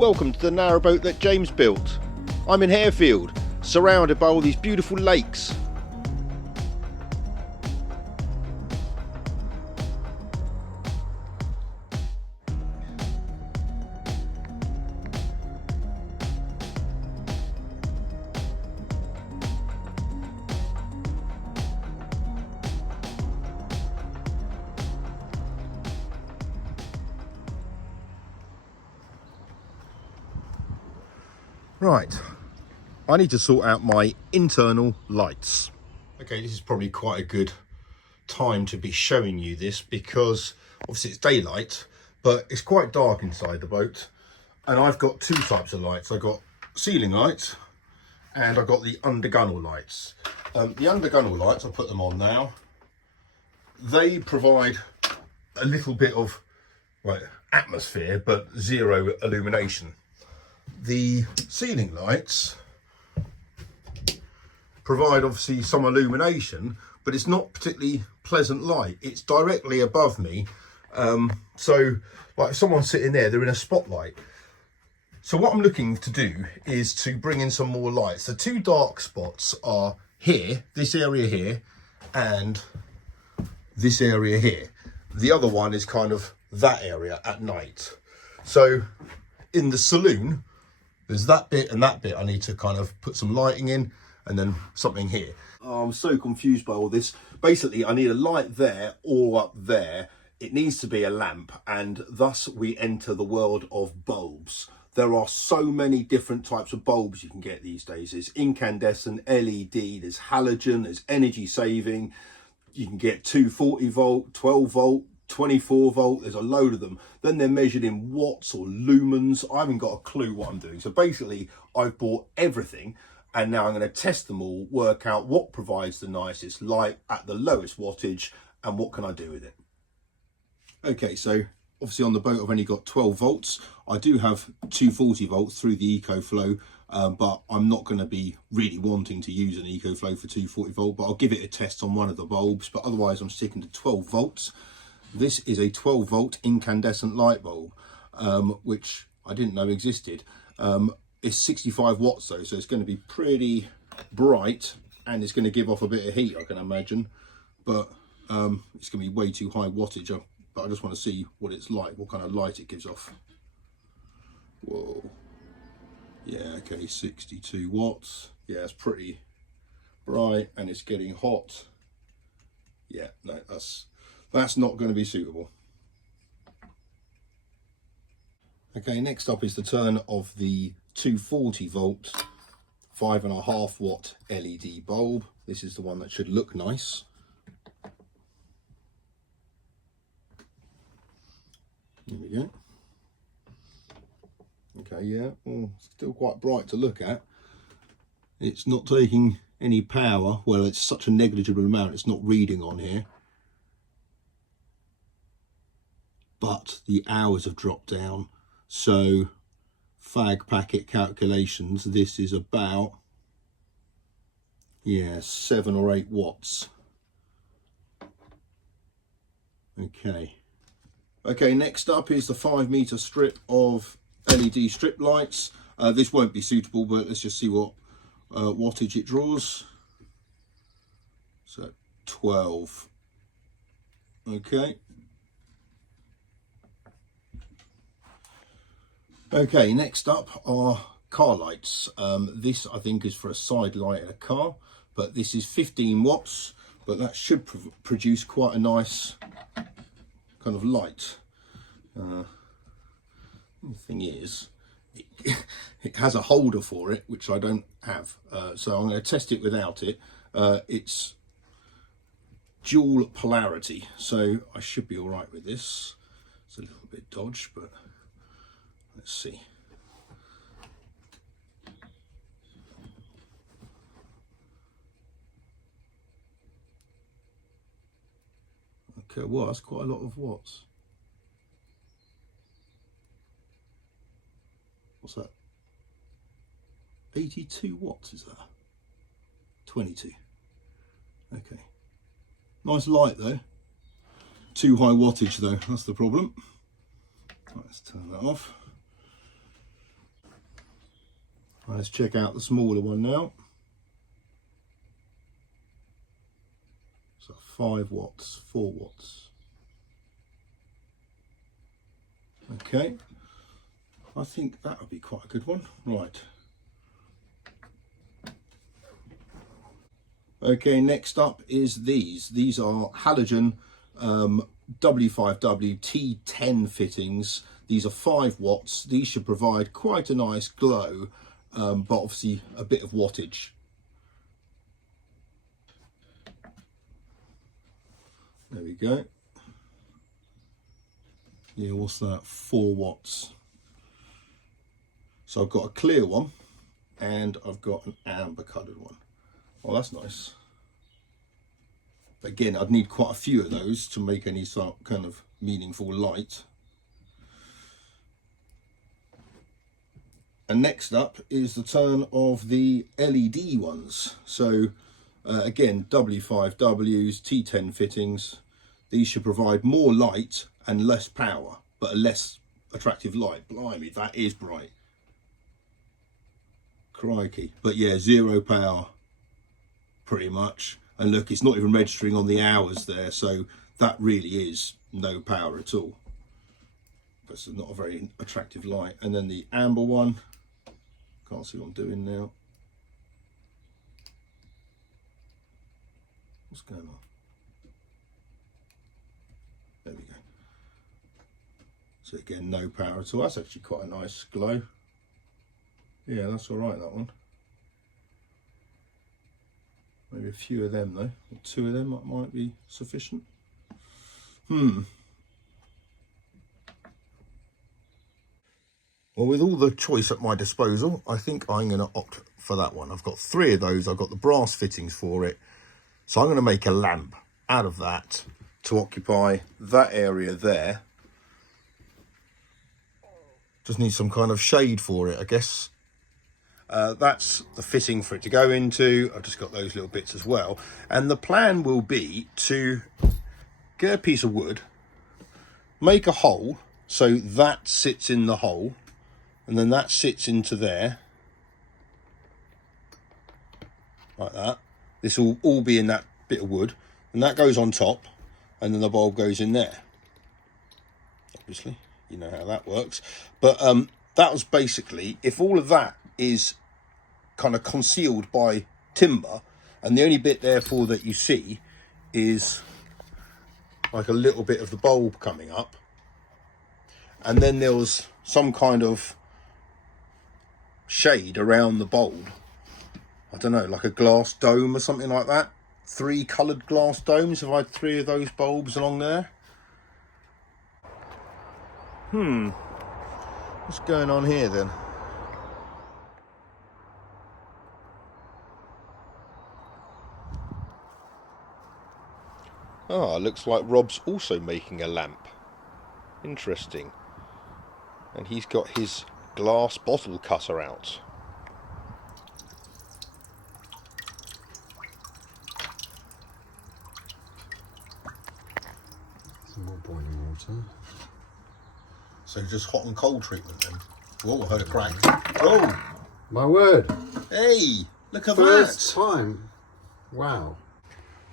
Welcome to the narrowboat that James built. I'm in Harefield, surrounded by all these beautiful lakes. Right, I need to sort out my internal lights. Okay, this is probably quite a good time to be showing you this because obviously it's daylight, but it's quite dark inside the boat. And I've got two types of lights. I've got ceiling lights and I've got the undergunnel lights. The undergunnel lights, I'll put them on now. They provide a little bit of atmosphere, but zero illumination. The ceiling lights provide obviously some illumination, but it's not particularly pleasant light. It's directly above me, so like if someone's sitting there, they're in a spotlight. So what I'm looking to do is to bring in some more lights. The two dark spots are here, this area here, and this area here. The other one is kind of that area at night. So in the saloon, there's that bit and that bit I need to kind of put some lighting in, and then something here. Oh, I'm so confused by all this. Basically, I need a light there or up there. It needs to be a lamp, and thus we enter the world of bulbs. There are so many different types of bulbs you can get these days. There's incandescent, LED, there's halogen, there's energy saving. You can get 240 volt, 12 volt, 24 volt, there's a load of them. Then they're measured in watts or lumens. I haven't got a clue what I'm doing. So basically I've bought everything and now I'm going to test them all, work out what provides the nicest light at the lowest wattage and what can I do with it. Okay, so obviously on the boat I've only got 12 volts. I do have 240 volts through the EcoFlow, but I'm not going to be really wanting to use an EcoFlow for 240 volt, but I'll give it a test on one of the bulbs, but otherwise I'm sticking to 12 volts. This is a 12 volt incandescent light bulb, which I didn't know existed. It's 65 watts though, so it's going to be pretty bright and it's going to give off a bit of heat, I can imagine, but it's going to be way too high wattage. But I just want to see what it's like, what kind of light it gives off. Whoa. Yeah, okay, 62 watts. Yeah, it's pretty bright and it's getting hot. Yeah, no, that's not going to be suitable. Okay, next up is the turn of the 240 volt 5.5 watt LED bulb. This is the one that should look nice. There we go. Okay, yeah, well, still quite bright to look at. It's not taking any power. Well, it's such a negligible amount, it's not reading on here. But the hours have dropped down, so fag packet calculations, this is about 7 or 8 watts. Okay, next up is the 5 meter strip of LED strip lights. This won't be suitable, but let's just see what wattage it draws. So 12. Okay, next up are car lights. This I think is for a side light in a car, but this is 15 watts, but that should produce quite a nice kind of light. The thing is, it has a holder for it, which I don't have, so I'm going to test it without it. It's dual polarity, so I should be all right with this. It's a little bit dodged, but let's see. Okay, well, that's quite a lot of watts. What's that? 82 watts is that? 22. Okay. Nice light though. Too high wattage though, that's the problem. Right, let's turn that off. Let's check out the smaller one now. So 5 watts, 4 watts. Okay, I think that would be quite a good one. Right. Okay, next up is these. These are halogen W5W T10 fittings. These are 5 watts. These should provide quite a nice glow, but obviously a bit of wattage. There we go. Yeah, what's that? 4 watts. So I've got a clear one and I've got an amber coloured one. Oh, that's nice. Again, I'd need quite a few of those to make any sort of kind of meaningful light. And next up is the turn of the LED ones. So again, W5Ws, T10 fittings. These should provide more light and less power, but a less attractive light. Blimey, that is bright. Crikey. But yeah, 0 power, pretty much. And look, it's not even registering on the hours there, so that really is no power at all. That's not a very attractive light. And then the amber one, can't see what I'm doing now. What's going on? There we go. So again, no power at all. That's actually quite a nice glow. Yeah, that's all right, that one. Maybe a few of them though, or 2 of them might be sufficient. Well, with all the choice at my disposal, I think I'm going to opt for that one. I've got 3 of those. I've got the brass fittings for it. So I'm going to make a lamp out of that to occupy that area there. Just need some kind of shade for it, I guess. That's the fitting for it to go into. I've just got those little bits as well. And the plan will be to get a piece of wood, make a hole, so that sits in the hole, and then that sits into there, like that. This will all be in that bit of wood, and that goes on top, and then the bulb goes in there. Obviously, you know how that works. But that was basically, if all of that is kind of concealed by timber, and the only bit therefore that you see is like a little bit of the bulb coming up, and then there was some kind of shade around the bulb, I don't know, like a glass dome or something like that. 3 coloured glass domes, if I had 3 of those bulbs along there. What's going on here then? Ah, looks like Rob's also making a lamp. Interesting. And he's got his glass bottle cutter out. Some more boiling water. So just hot and cold treatment then. Whoa, I heard a crack. Oh! My word! Hey! Look at First that! time! Wow.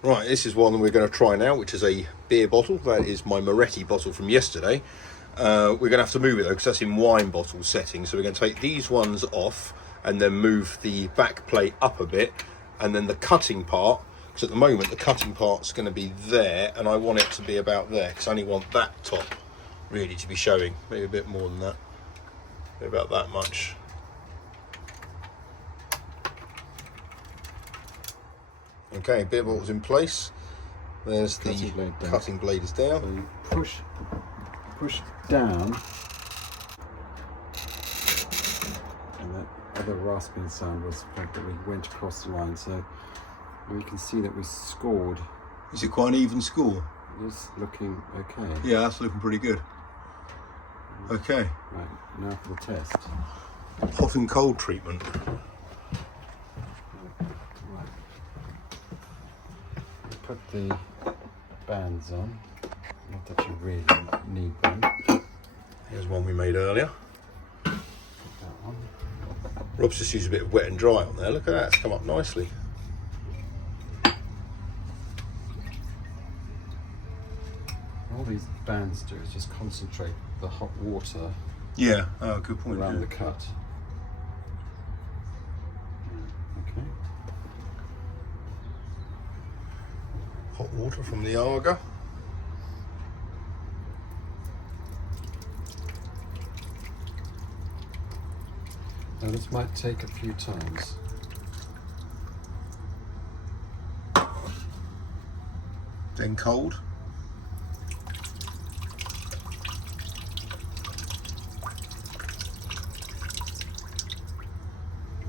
Right, this is one we're going to try now, which is a beer bottle. That is my Moretti bottle from yesterday. We're going to have to move it though, because that's in wine bottle setting. So we're going to take these ones off and then move the back plate up a bit, and then the cutting part, because at the moment the cutting part's going to be there, and I want it to be about there, because I only want that top really to be showing. Maybe a bit more than that. Maybe about that much. Okay, beer bottle's in place. There's the cutting blade is down. So you push down, and that other rasping sound was the fact that we went across the line. So we can see that we scored. Is it quite an even score? It is looking okay. Yeah, that's looking pretty good. Okay. Right, now for the test. Hot and cold treatment. Put the bands on, not that you really need them. Here's one we made earlier. That one. Rob's just used a bit of wet and dry on there. Look at that, it's come up nicely. All these bands do is just concentrate the hot water Yeah, oh, good point. around Yeah. the cut. Okay. Hot water from the Arga. Now this might take a few times. Then cold.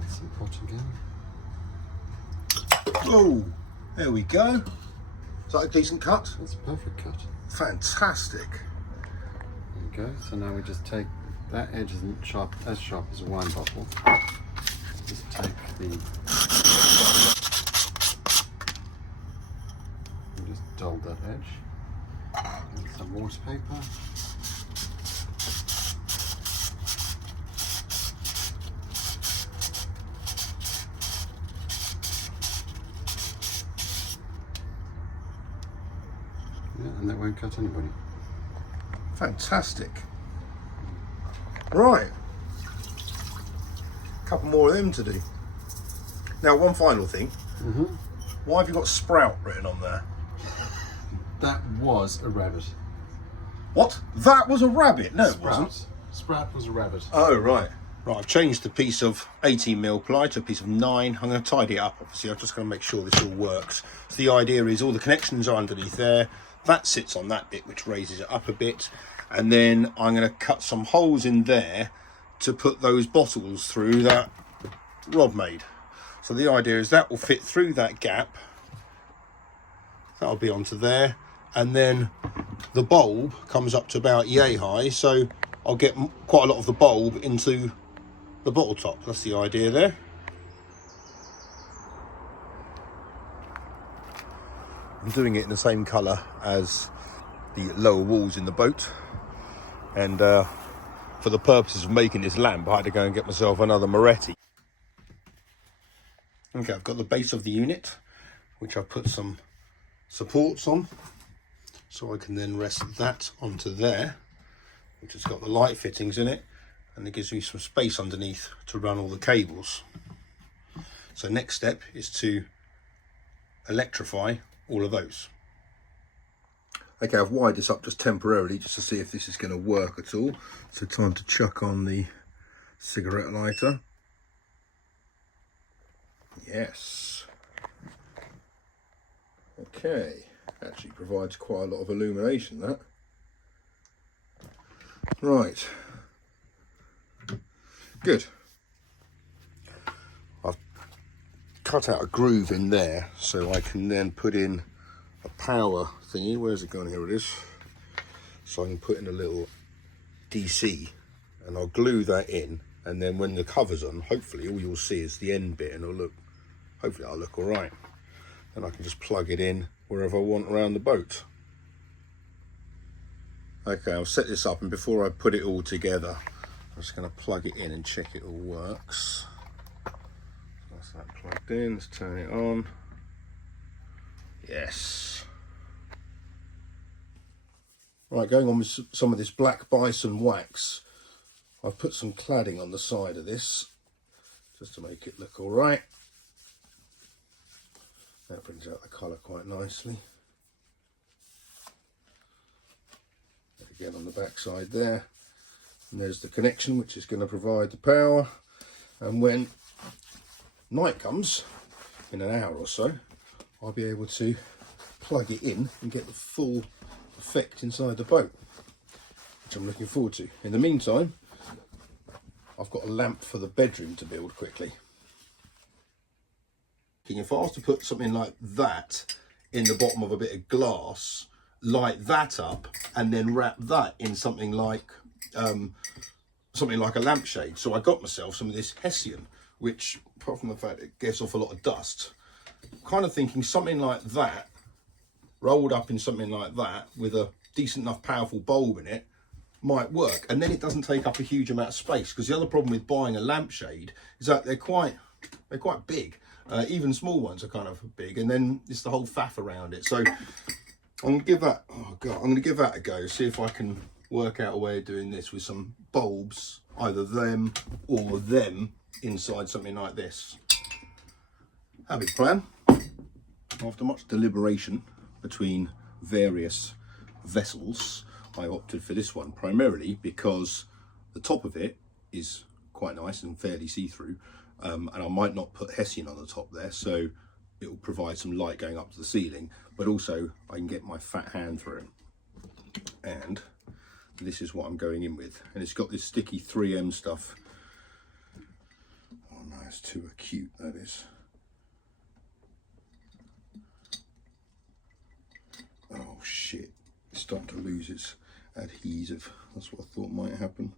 Some pot again. Oh, there we go. Is that a decent cut? That's a perfect cut. Fantastic. There you go. So now we just take, that edge isn't sharp as a wine bottle. Just take the, and just dull that edge. And some waterpaper. Yeah, and that won't cut anybody. Fantastic. Right. A couple more of them to do. Now, one final thing. Why have you got Sprout written on there? That was a rabbit. What? That was a rabbit? No, it wasn't. Sprout was a rabbit. Oh, right. Right, I've changed the piece of 18mm ply to a piece of 9. I'm going to tidy it up, obviously. I'm just going to make sure this all works. So the idea is all the connections are underneath there. That sits on that bit, which raises it up a bit. And then I'm going to cut some holes in there to put those bottles through that Rob made. So the idea is that will fit through that gap. That'll be onto there. And then the bulb comes up to about yay high. So I'll get quite a lot of the bulb into the bottle top. That's the idea there. I'm doing it in the same colour as the lower walls in the boat, and for the purposes of making this lamp I had to go and get myself another Moretti. Okay, I've got the base of the unit, which I've put some supports on, so I can then rest that onto there, which has got the light fittings in it, and it gives me some space underneath to run all the cables. So next step is to electrify all of those. Okay, I've wired this up just temporarily just to see if this is going to work at all. So time to chuck on the cigarette lighter. Yes. Okay, actually provides quite a lot of illumination, that. Right. Good. I've cut out a groove in there so I can then put in a power thingy. Where's it gone? Here it is. So I can put in a little DC and I'll glue that in, and then when the cover's on, hopefully all you'll see is the end bit, and it'll look, hopefully it'll look all right. Then I can just plug it in wherever I want around the boat. Okay, I'll set this up, and before I put it all together, I'm just going to plug it in and check it all works. That's that plugged in. Let's turn it on. Yes. Right, going on with some of this black bison wax, I've put some cladding on the side of this just to make it look all right. That brings out the colour quite nicely. Again on the back side there, and there's the connection which is going to provide the power, and when night comes in an hour or so, I'll be able to plug it in and get the full effect inside the boat, which I'm looking forward to. In the meantime, I've got a lamp for the bedroom to build quickly. If I was to put something like that in the bottom of a bit of glass, light that up, and then wrap that in something like a lampshade. So I got myself some of this Hessian, which, apart from the fact it gets off a lot of dust, kind of thinking something like that, rolled up in something like that with a decent enough powerful bulb in it, might work, and then it doesn't take up a huge amount of space, because the other problem with buying a lampshade is that they're quite big. Even small ones are kind of big, and then it's the whole faff around it. So I'm gonna give that, oh god, I'm gonna give that a go, see if I can work out a way of doing this with some bulbs, either them or them, inside something like this. Have a plan. After much deliberation between various vessels, I opted for this one, primarily because the top of it is quite nice and fairly see-through, and I might not put Hessian on the top there, so it will provide some light going up to the ceiling, but also I can get my fat hand through it. And this is what I'm going in with, and it's got this sticky 3M stuff. Oh no, it's too acute, that is. Oh shit, it's starting to lose its adhesive. That's what I thought might happen.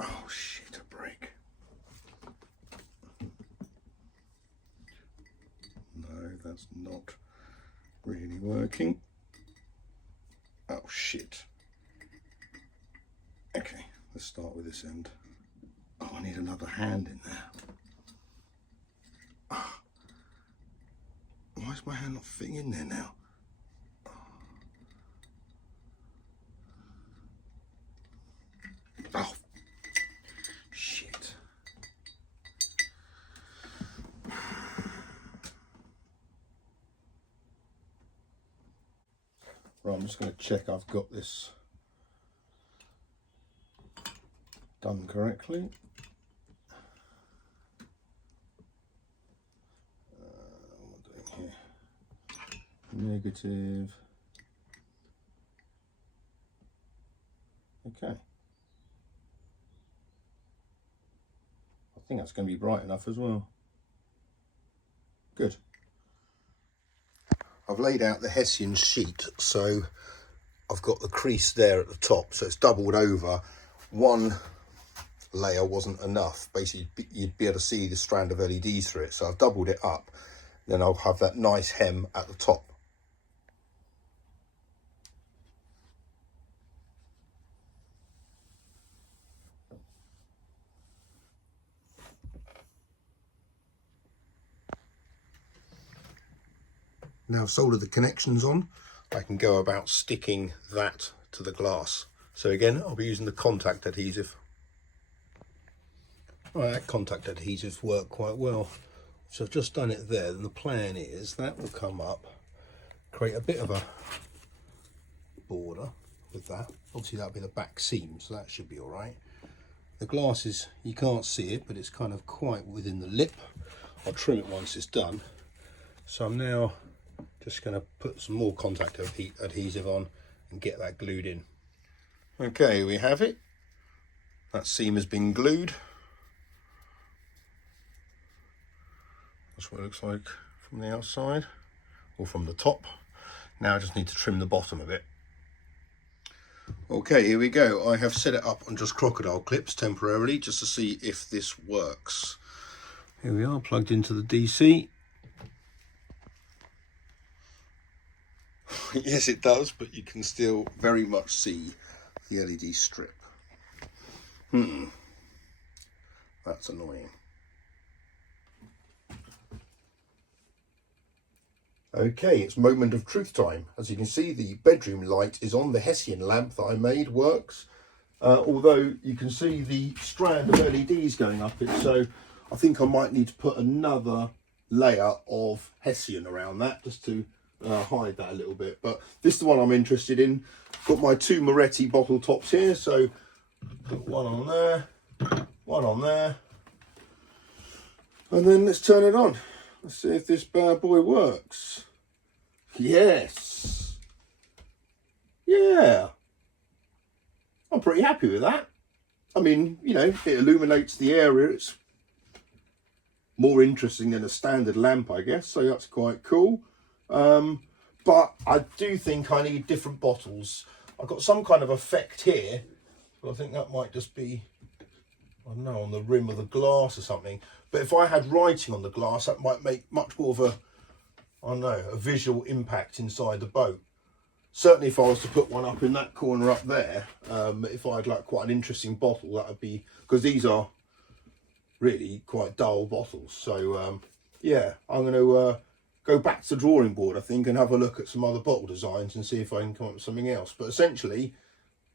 Oh shit, a break. No, that's not really working. Oh shit. Okay, let's start with this end. Oh, I need another hand in there. Oh, why is my hand not fitting in there now? Oh, shit. Right, I'm just going to check I've got this done correctly. What am I doing here? Negative. Okay. I think that's going to be bright enough as well. Good. I've laid out the Hessian sheet, so I've got the crease there at the top, so it's doubled over. One layer wasn't enough. Basically, you'd be able to see the strand of LEDs through it, so I've doubled it up. Then I'll have that nice hem at the top. Now I've soldered the connections on, I can go about sticking that to the glass. So again, I'll be using the contact adhesive. Right, that contact adhesive worked quite well. So I've just done it there, and the plan is that will come up, create a bit of a border with that. Obviously that'll be the back seam, so that should be all right. The glass is, you can't see it, but it's kind of quite within the lip. I'll trim it once it's done. So I'm now just going to put some more contact adhesive on and get that glued in. Okay, we have it. That seam has been glued. That's what it looks like from the outside, or from the top. Now I just need to trim the bottom of it. Okay, here we go. I have set it up on just crocodile clips temporarily, just to see if this works. Here we are, plugged into the DC. Yes, it does, but you can still very much see the LED strip. That's annoying. Okay, it's moment of truth time. As you can see, the bedroom light is on. The Hessian lamp that I made works, although you can see the strand of LEDs going up it, so I think I might need to put another layer of Hessian around that just to hide that a little bit. But this is the one I'm interested in. Got my two Moretti bottle tops here, so put one on there, one on there, and then let's turn it on. Let's see if this bad boy works. Yes. Yeah. I'm pretty happy with that. I mean, you know, it illuminates the area. It's more interesting than a standard lamp, I guess, so that's quite cool. But I do think I need different bottles. I've got some kind of effect here But I think that might just be, I don't know, on the rim of the glass or something. But if I had writing on the glass, that might make much more of a, I don't know, a visual impact inside the boat. Certainly if I was to put one up in that corner up there, if I had like quite an interesting bottle, that would be, because these are really quite dull bottles. So yeah, I'm going to go back to the drawing board, I think, and have a look at some other bottle designs and see if I can come up with something else. But essentially,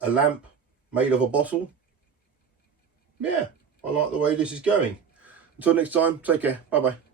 a lamp made of a bottle. Yeah, I like the way this is going. Until next time, take care. Bye bye.